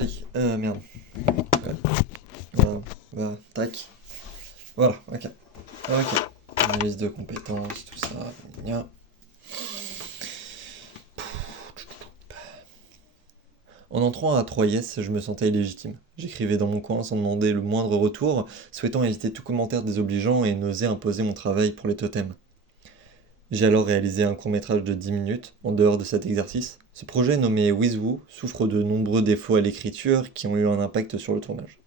Allez, merde. Ouais. Voilà, voilà, tac. Voilà, ok. Ok. Analyse de compétences, tout ça. Gna. En entrant à 3S, je me sentais illégitime. J'écrivais dans mon coin sans demander le moindre retour, souhaitant éviter tout commentaire désobligeant et n'oser imposer mon travail pour les totems. J'ai alors réalisé un court-métrage de 10 minutes, en dehors de cet exercice. Ce projet nommé Wizwoo souffre de nombreux défauts à l'écriture qui ont eu un impact sur le tournage.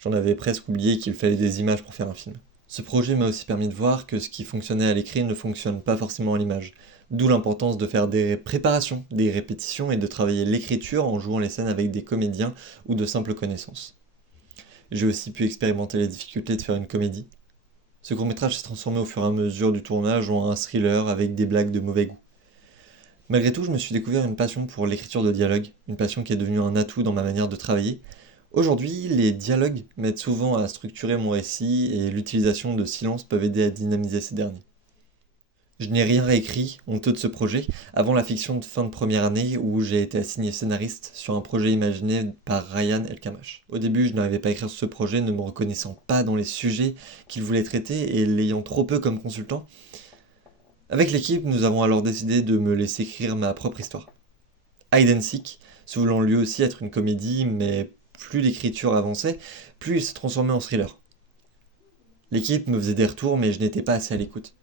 J'en avais presque oublié qu'il fallait des images pour faire un film. Ce projet m'a aussi permis de voir que ce qui fonctionnait à l'écrit ne fonctionne pas forcément à l'image. D'où l'importance de faire des préparations, des répétitions et de travailler l'écriture en jouant les scènes avec des comédiens ou de simples connaissances. J'ai aussi pu expérimenter les difficultés de faire une comédie. Ce court-métrage s'est transformé au fur et à mesure du tournage en un thriller avec des blagues de mauvais goût. Malgré tout, je me suis découvert une passion pour l'écriture de dialogue, une passion qui est devenue un atout dans ma manière de travailler. Aujourd'hui, les dialogues m'aident souvent à structurer mon récit et l'utilisation de silence peuvent aider à dynamiser ces derniers. Je n'ai rien réécrit, honteux de ce projet, avant la fiction de fin de première année où j'ai été assigné scénariste sur un projet imaginé par Ryan Elkamash. Au début, je n'arrivais pas à écrire ce projet, ne me reconnaissant pas dans les sujets qu'il voulait traiter et l'ayant trop peu comme consultant. Avec l'équipe, nous avons alors décidé de me laisser écrire ma propre histoire. Hide and Seek, se voulant lui aussi être une comédie, mais plus l'écriture avançait, plus il se transformait en thriller. L'équipe me faisait des retours, mais je n'étais pas assez à l'écoute.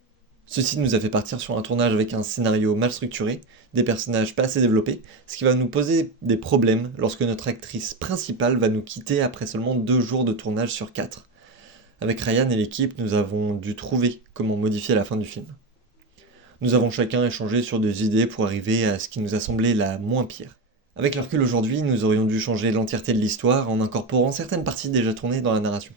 Ceci nous a fait partir sur un tournage avec un scénario mal structuré, des personnages pas assez développés, ce qui va nous poser des problèmes lorsque notre actrice principale va nous quitter après seulement 2 jours de tournage sur 4. Avec Ryan et l'équipe, nous avons dû trouver comment modifier la fin du film. Nous avons chacun échangé sur des idées pour arriver à ce qui nous a semblé la moins pire. Avec le recul aujourd'hui, nous aurions dû changer l'entièreté de l'histoire en incorporant certaines parties déjà tournées dans la narration.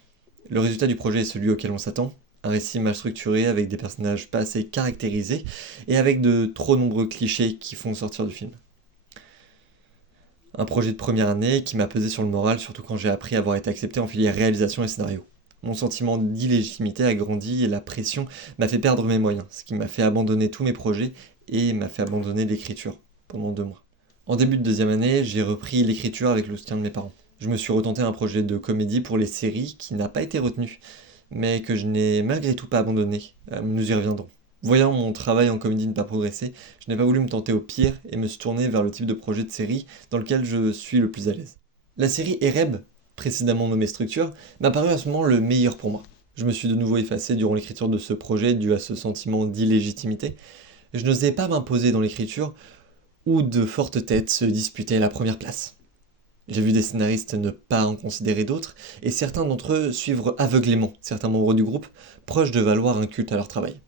Le résultat du projet est celui auquel on s'attend, un récit mal structuré avec des personnages pas assez caractérisés et avec de trop nombreux clichés qui font sortir du film. Un projet de première année qui m'a pesé sur le moral, surtout quand j'ai appris à avoir été accepté en filière réalisation et scénario. Mon sentiment d'illégitimité a grandi et la pression m'a fait perdre mes moyens, ce qui m'a fait abandonner tous mes projets et m'a fait abandonner l'écriture pendant 2 mois. En début de deuxième année, j'ai repris l'écriture avec le soutien de mes parents. Je me suis retenté un projet de comédie pour les séries qui n'a pas été retenu, mais que je n'ai malgré tout pas abandonné. Nous y reviendrons. Voyant mon travail en comédie ne pas progresser, je n'ai pas voulu me tenter au pire et me suis tourné vers le type de projet de série dans lequel je suis le plus à l'aise. La série Ereb, précédemment nommée Structure, m'a paru à ce moment le meilleur pour moi. Je me suis de nouveau effacé durant l'écriture de ce projet dû à ce sentiment d'illégitimité. Je n'osais pas m'imposer dans l'écriture où de fortes têtes se disputaient la première place. J'ai vu des scénaristes ne pas en considérer d'autres, et certains d'entre eux suivre aveuglément certains membres du groupe, proches de valoir un culte à leur travail.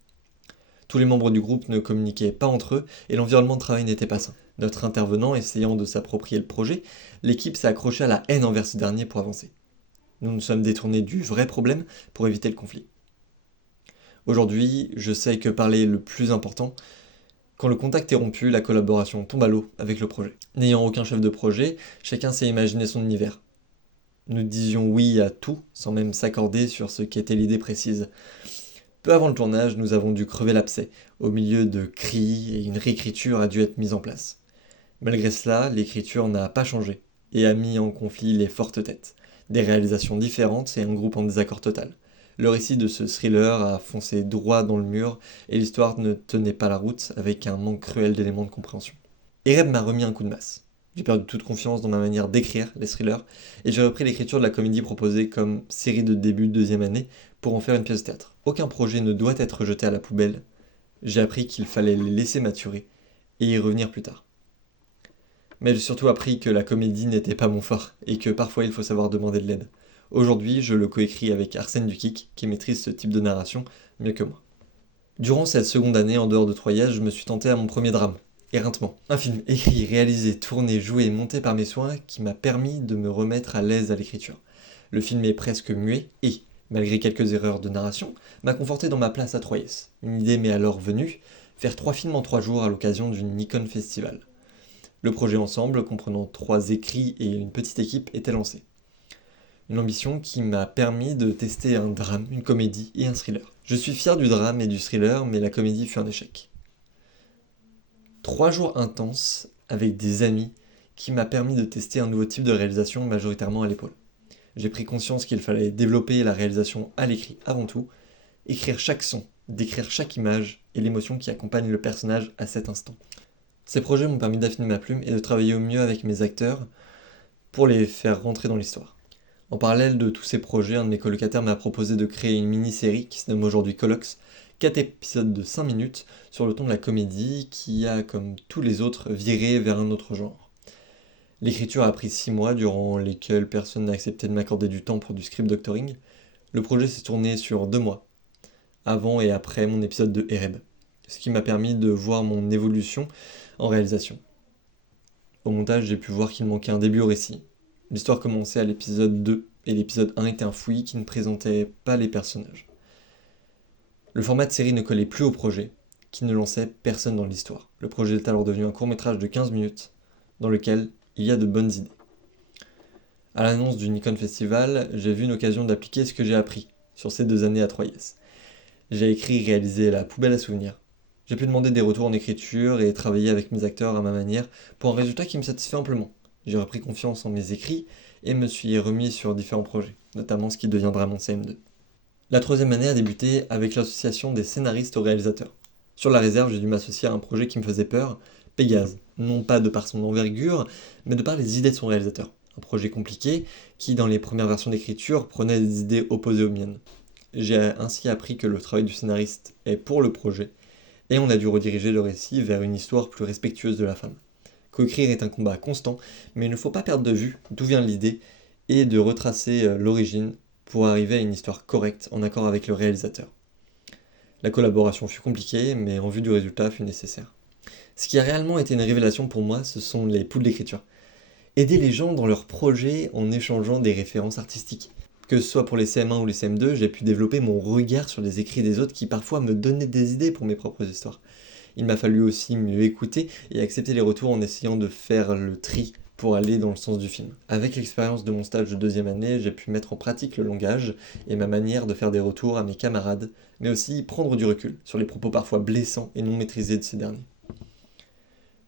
Tous les membres du groupe ne communiquaient pas entre eux, et l'environnement de travail n'était pas sain. Notre intervenant essayant de s'approprier le projet, l'équipe s'est accrochée à la haine envers ce dernier pour avancer. Nous nous sommes détournés du vrai problème pour éviter le conflit. Aujourd'hui, je sais que parler est le plus important. Quand le contact est rompu, la collaboration tombe à l'eau avec le projet. N'ayant aucun chef de projet, chacun s'est imaginé son univers. Nous disions oui à tout, sans même s'accorder sur ce qu'était l'idée précise. Peu avant le tournage, nous avons dû crever l'abcès, au milieu de cris, et une réécriture a dû être mise en place. Malgré cela, l'écriture n'a pas changé, et a mis en conflit les fortes têtes. Des réalisations différentes et un groupe en désaccord total. Le récit de ce thriller a foncé droit dans le mur et l'histoire ne tenait pas la route avec un manque cruel d'éléments de compréhension. Ereb m'a remis un coup de masse. J'ai perdu toute confiance dans ma manière d'écrire les thrillers et j'ai repris l'écriture de la comédie proposée comme série de début de deuxième année pour en faire une pièce de théâtre. Aucun projet ne doit être jeté à la poubelle. J'ai appris qu'il fallait les laisser maturer et y revenir plus tard. Mais j'ai surtout appris que la comédie n'était pas mon fort et que parfois il faut savoir demander de l'aide. Aujourd'hui, je le coécris avec Arsène Duquic, qui maîtrise ce type de narration mieux que moi. Durant cette seconde année, en dehors de Troyes, je me suis tenté à mon premier drame, Éreintement. Un film écrit, réalisé, tourné, joué et monté par mes soins qui m'a permis de me remettre à l'aise à l'écriture. Le film est presque muet et, malgré quelques erreurs de narration, m'a conforté dans ma place à Troyes. Une idée m'est alors venue, faire 3 films en 3 jours à l'occasion d'une Nikon Festival. Le projet ensemble, comprenant 3 écrits et une petite équipe, était lancé. Une ambition qui m'a permis de tester un drame, une comédie et un thriller. Je suis fier du drame et du thriller, mais la comédie fut un échec. 3 jours intenses avec des amis qui m'a permis de tester un nouveau type de réalisation majoritairement à l'épaule. J'ai pris conscience qu'il fallait développer la réalisation à l'écrit avant tout, écrire chaque son, décrire chaque image et l'émotion qui accompagne le personnage à cet instant. Ces projets m'ont permis d'affiner ma plume et de travailler au mieux avec mes acteurs pour les faire rentrer dans l'histoire. En parallèle de tous ces projets, un de mes colocataires m'a proposé de créer une mini-série qui se nomme aujourd'hui Colox, 4 épisodes de 5 minutes sur le ton de la comédie qui a, comme tous les autres, viré vers un autre genre. L'écriture a pris 6 mois durant lesquels personne n'a accepté de m'accorder du temps pour du script doctoring. Le projet s'est tourné sur 2 mois, avant et après mon épisode de Ereb, ce qui m'a permis de voir mon évolution en réalisation. Au montage, j'ai pu voir qu'il manquait un début au récit. L'histoire commençait à l'épisode 2 et l'épisode 1 était un fouillis qui ne présentait pas les personnages. Le format de série ne collait plus au projet, qui ne lançait personne dans l'histoire. Le projet est alors devenu un court-métrage de 15 minutes, dans lequel il y a de bonnes idées. À l'annonce du Nikon Festival, j'ai vu une occasion d'appliquer ce que j'ai appris sur ces 2 années à 3S. J'ai écrit et réalisé La Poubelle à souvenirs. J'ai pu demander des retours en écriture et travailler avec mes acteurs à ma manière pour un résultat qui me satisfait amplement. J'ai repris confiance en mes écrits et me suis remis sur différents projets, notamment ce qui deviendra mon CM2. La 3e année a débuté avec l'association des scénaristes aux réalisateurs. Sur la réserve, j'ai dû m'associer à un projet qui me faisait peur, Pégase, non pas de par son envergure, mais de par les idées de son réalisateur. Un projet compliqué qui, dans les premières versions d'écriture, prenait des idées opposées aux miennes. J'ai ainsi appris que le travail du scénariste est pour le projet, et on a dû rediriger le récit vers une histoire plus respectueuse de la femme. Coécrire est un combat constant, mais il ne faut pas perdre de vue d'où vient l'idée et de retracer l'origine pour arriver à une histoire correcte en accord avec le réalisateur. La collaboration fut compliquée, mais en vue du résultat fut nécessaire. Ce qui a réellement été une révélation pour moi, ce sont les poules d'écriture. Aider les gens dans leurs projets en échangeant des références artistiques. Que ce soit pour les CM1 ou les CM2, j'ai pu développer mon regard sur les écrits des autres qui parfois me donnaient des idées pour mes propres histoires. Il m'a fallu aussi mieux écouter et accepter les retours en essayant de faire le tri pour aller dans le sens du film. Avec l'expérience de mon stage de 2e année, j'ai pu mettre en pratique le langage et ma manière de faire des retours à mes camarades, mais aussi prendre du recul sur les propos parfois blessants et non maîtrisés de ces derniers.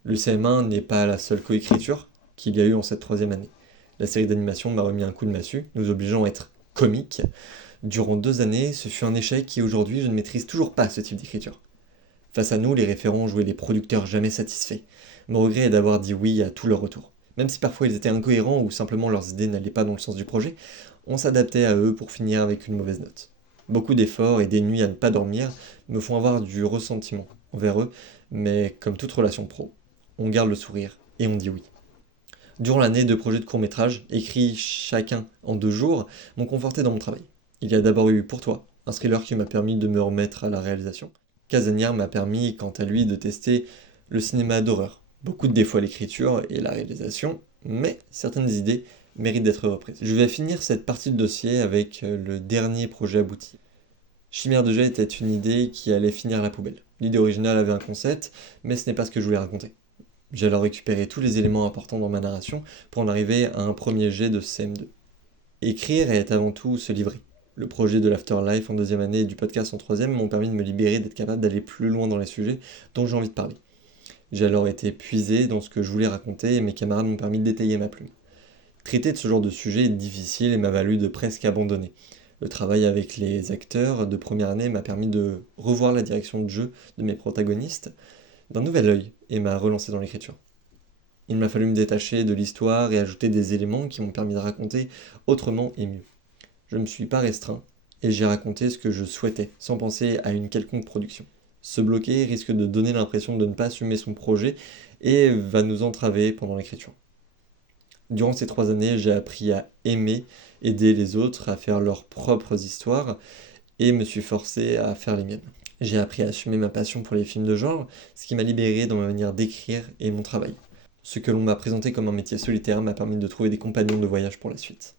Le CM1 n'est pas la seule coécriture qu'il y a eu en cette 3e année. La série d'animation m'a remis un coup de massue, nous obligeant à être comiques. Durant 2 années, ce fut un échec et aujourd'hui je ne maîtrise toujours pas ce type d'écriture. Face à nous, les référents jouaient les producteurs jamais satisfaits. Mon regret est d'avoir dit oui à tous leurs retours. Même si parfois ils étaient incohérents ou simplement leurs idées n'allaient pas dans le sens du projet, on s'adaptait à eux pour finir avec une mauvaise note. Beaucoup d'efforts et des nuits à ne pas dormir me font avoir du ressentiment envers eux, mais comme toute relation pro, on garde le sourire et on dit oui. Durant l'année, 2 projets de court-métrage, écrits chacun en 2 jours, m'ont conforté dans mon travail. Il y a d'abord eu Pour toi, un thriller qui m'a permis de me remettre à la réalisation. Casanière m'a permis, quant à lui, de tester le cinéma d'horreur. Beaucoup de défauts à l'écriture et la réalisation, mais certaines idées méritent d'être reprises. Je vais finir cette partie de dossier avec le dernier projet abouti. Chimère de jet était une idée qui allait finir à la poubelle. L'idée originale avait un concept, mais ce n'est pas ce que je voulais raconter. J'ai alors récupéré tous les éléments importants dans ma narration pour en arriver à un premier jet de CM2. Écrire est avant tout se livrer. Le projet de l'Afterlife en 2e année et du podcast en 3e m'ont permis de me libérer, d'être capable d'aller plus loin dans les sujets dont j'ai envie de parler. J'ai alors été puisé dans ce que je voulais raconter et mes camarades m'ont permis de détailler ma plume. Traiter de ce genre de sujet est difficile et m'a valu de presque abandonner. Le travail avec les acteurs de première année m'a permis de revoir la direction de jeu de mes protagonistes d'un nouvel œil et m'a relancé dans l'écriture. Il m'a fallu me détacher de l'histoire et ajouter des éléments qui m'ont permis de raconter autrement et mieux. Je ne me suis pas restreint et j'ai raconté ce que je souhaitais sans penser à une quelconque production. Se bloquer risque de donner l'impression de ne pas assumer son projet et va nous entraver pendant l'écriture. Durant ces 3 années, j'ai appris à aimer, aider les autres à faire leurs propres histoires et me suis forcé à faire les miennes. J'ai appris à assumer ma passion pour les films de genre, ce qui m'a libéré dans ma manière d'écrire et mon travail. Ce que l'on m'a présenté comme un métier solitaire m'a permis de trouver des compagnons de voyage pour la suite.